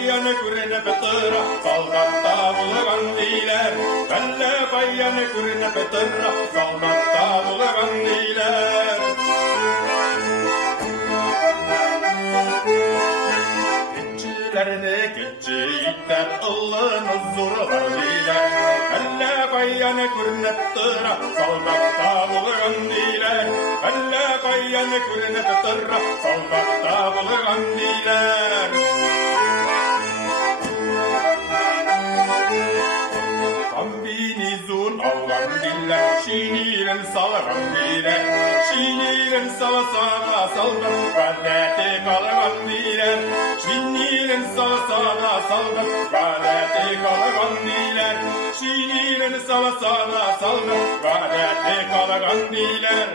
payyanı kürene petıra, salgatta bulagan diler. Kelle payyanı kürene petıra, salgatta bulagan diler. Keçilerini keçi itler, ıllını zorlar diler. Kelle payyanı kürene petıra, salgatta bulagan diler. Kelle payyanı kürene petıra, salgatta bulagan diler. Kombinizon algan diller, şiirin salagan diler. Şiirin sala sala salgan, gadete kalagan diler. Şiirin sala sala salgan, gadete kalagan diler. Şiirin sala sala salgan, gadete kalagan diler.